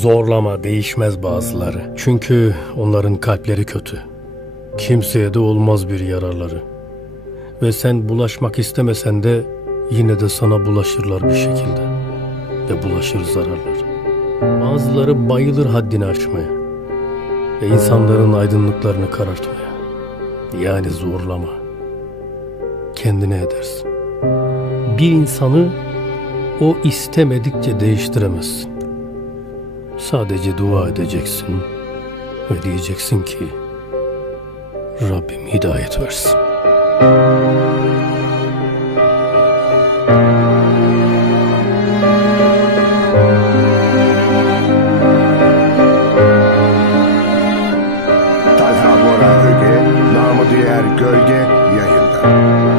Zorlama değişmez bazıları. Çünkü onların kalpleri kötü. Kimseye de olmaz bir yararları. Ve sen bulaşmak istemesen de yine de sana bulaşırlar bir şekilde. Ve bulaşır zararlar. Bazıları bayılır haddini aşmaya. Ve insanların aydınlıklarını karartmaya. Yani zorlama. Kendine edersin. Bir insanı o istemedikçe değiştiremezsin. Sadece dua edeceksin ve diyeceksin ki Rabbim hidayet versin. Talha Bora Öge, Namı Diğer Gölge yayında.